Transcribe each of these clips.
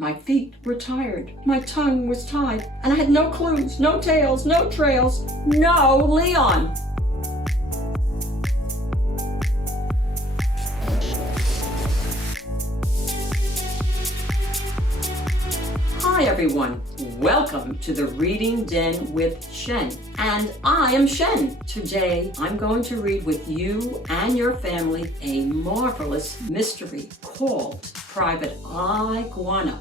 My feet were tired, my tongue was tied, and I had no clues, no tails, no trails, no Leon. Hi everyone, welcome to the Reading Den with Shen, and I am Shen. Today I'm going to read with you and your family a marvelous mystery called Private Eye Guana,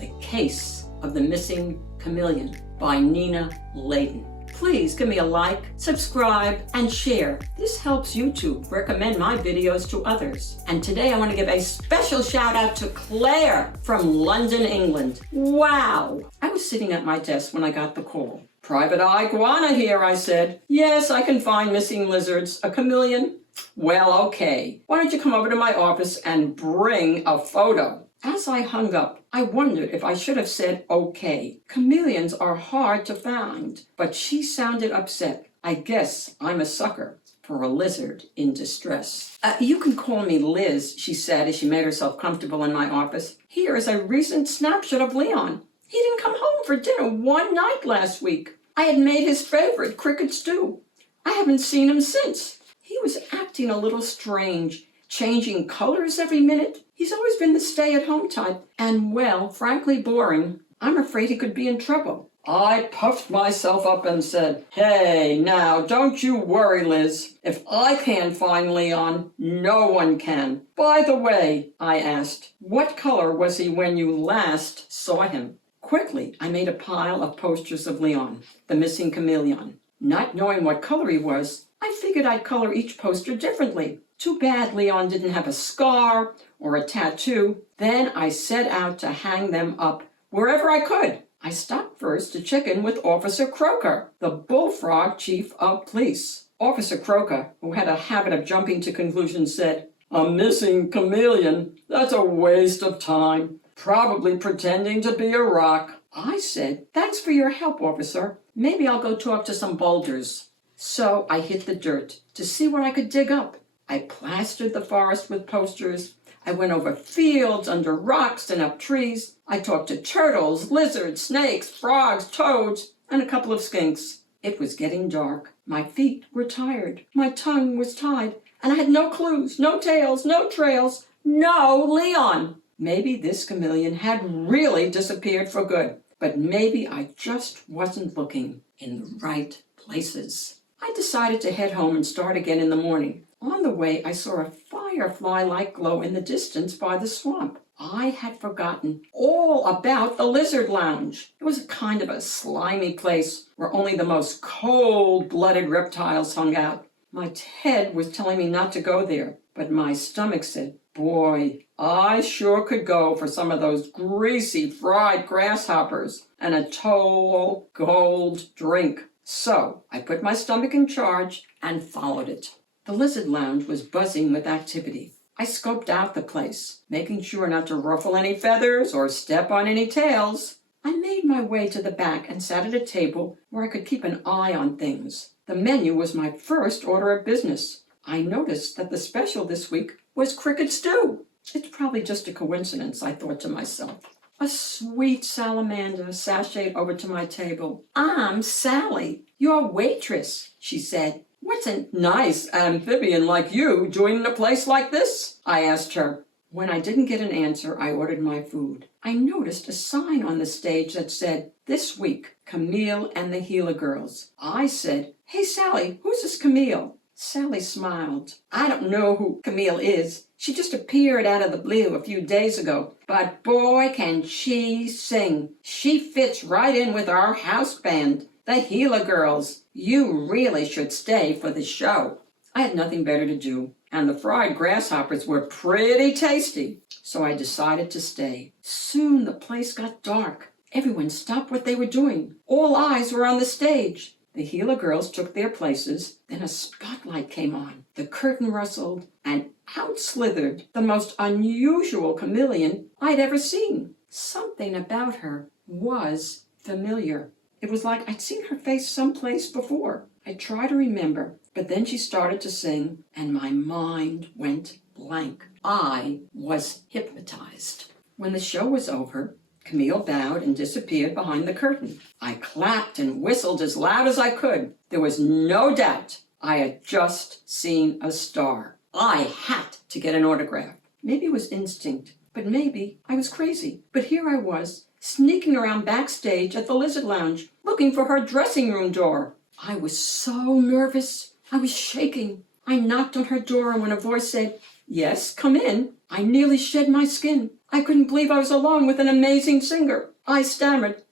The Case of the Missing Chameleon by Laden. Please give me a like, subscribe, and share. This helps YouTube recommend my videos to others. And today I want to give a special shout out to Claire from London, England. Wow! I was sitting at my desk when I got the call. Private Eye Guana here, I said. Yes, I can find missing lizards. A chameleon? Well, okay. Why don't you come over to my office and bring a photo? As I hung up, I wondered if I should have said okay. Chameleons are hard to find, but she sounded upset. I guess I'm a sucker for a lizard in distress. You can call me Liz, she said as she made herself comfortable in my office. Here is a recent snapshot of Leon. He didn't come home for dinner one night last week. I had made his favorite cricket stew. I haven't seen him since. He was acting a little strange, changing colors every minute. He's always been the stay-at-home type, and, well, frankly boring. I'm afraid he could be in trouble. I puffed myself up and said, Hey, now, don't you worry, Liz. If I can't find Leon, no one can. By the way, I asked, what color was he when you last saw him? Quickly, I made a pile of posters of Leon, the missing chameleon. Not knowing what color he was, I figured I'd color each poster differently. Too bad Leon didn't have a scar or a tattoo. Then I set out to hang them up wherever I could. I stopped first to check in with Officer Croker, the bullfrog chief of police. Officer Croker, who had a habit of jumping to conclusions, said, A missing chameleon? That's a waste of time. Probably pretending to be a rock. I said, Thanks for your help, officer. Maybe I'll go talk to some boulders. So I hit the dirt to see what I could dig up. I plastered the forest with posters. I went over fields, under rocks, and up trees. I talked to turtles, lizards, snakes, frogs, toads, and a couple of skinks. It was getting dark. My feet were tired. My tongue was tied. And I had no clues, no tails, no trails, no Leon. Maybe this chameleon had really disappeared for good. But maybe I just wasn't looking in the right places. I decided to head home and start again in the morning. On the way, I saw a firefly-like glow in the distance by the swamp. I had forgotten all about the lizard lounge. It was a kind of a slimy place where only the most cold-blooded reptiles hung out. My head was telling me not to go there, but my stomach said, Boy, I sure could go for some of those greasy fried grasshoppers and a tall gold drink. So I put my stomach in charge and followed it. The lizard lounge was buzzing with activity. I scoped out the place, making sure not to ruffle any feathers or step on any tails. I made my way to the back and sat at a table where I could keep an eye on things. The menu was my first order of business. I noticed that the special this week was cricket stew. It's probably just a coincidence, I thought to myself. A sweet salamander sashayed over to my table. I'm Sally, your waitress, she said. What's a nice amphibian like you doing in a place like this? I asked her. When I didn't get an answer, I ordered my food. I noticed a sign on the stage that said, This week, Camille and the Gila Girls. I said, Hey Sally, who's this Camille? Sally smiled. I don't know who Camille is. She just appeared out of the blue a few days ago. But boy, can she sing. She fits right in with our house band, the Gila Girls. You really should stay for the show. I had nothing better to do, and the fried grasshoppers were pretty tasty, so I decided to stay. Soon the place got dark. Everyone stopped what they were doing. All eyes were on the stage. The Gila girls took their places. Then a spotlight came on. The curtain rustled, and out slithered the most unusual chameleon I'd ever seen. Something about her was familiar. It was like I'd seen her face someplace before. I tried to remember, but then she started to sing, and my mind went blank. I was hypnotized. When the show was over, Camille bowed and disappeared behind the curtain. I clapped and whistled as loud as I could. There was no doubt I had just seen a star. I had to get an autograph. Maybe it was instinct, but maybe I was crazy. But here I was, sneaking around backstage at the Lizard Lounge, looking for her dressing room door. I was so nervous. I was shaking. I knocked on her door, and when a voice said, "Yes, come in," I nearly shed my skin. I couldn't believe I was alone with an amazing singer. I stammered,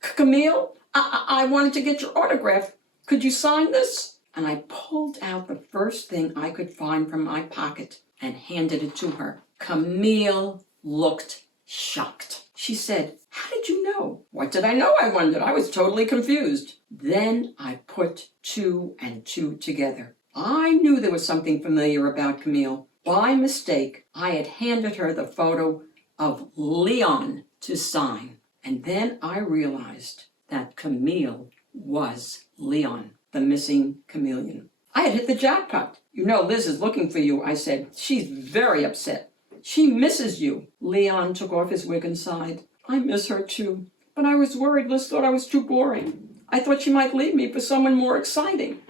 "Camille, I wanted to get your autograph. Could you sign this?" And I pulled out the first thing I could find from my pocket and handed it to her. Camille looked shocked. She said, "How did you know?" What did I know, I wondered. I was totally confused. Then I put two and two together. I knew there was something familiar about Camille. By mistake, I had handed her the photo of Leon to sign. And then I realized that Camille was Leon, the missing chameleon. I had hit the jackpot. "You know Liz is looking for you," I said. "She's very upset. She misses you." Leon took off his wig and sighed. "I miss her too, but I was worried Liz thought I was too boring. I thought she might leave me for someone more exciting.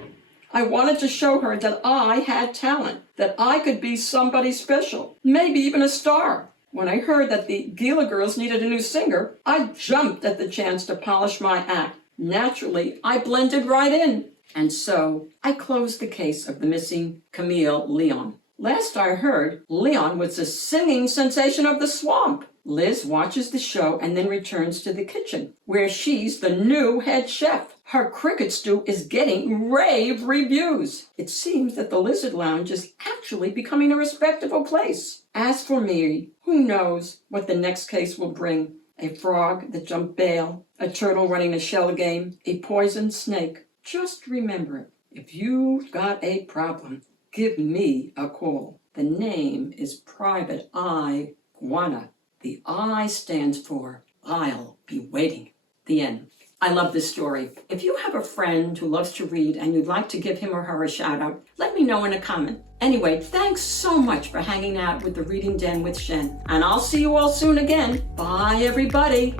I wanted to show her that I had talent, that I could be somebody special, maybe even a star. When I heard that the Gila Girls needed a new singer, I jumped at the chance to polish my act. Naturally, I blended right in. And so I closed the case of the missing Camille Leon. Last I heard, Leon was the singing sensation of the swamp. Liz watches the show and then returns to the kitchen, where she's the new head chef. Her cricket stew is getting rave reviews. It seems that the Lizard Lounge is actually becoming a respectable place. As for me, who knows what the next case will bring? A frog that jumped bail, a turtle running a shell game, a poisoned snake. Just remember it. If you've got a problem, give me a call. The name is Private Eye Guana. The I stands for I'll be waiting. The end. I love this story. If you have a friend who loves to read and you'd like to give him or her a shout out, let me know in a comment. Anyway, thanks so much for hanging out with the Reading Den with Shen. And I'll see you all soon again. Bye, everybody.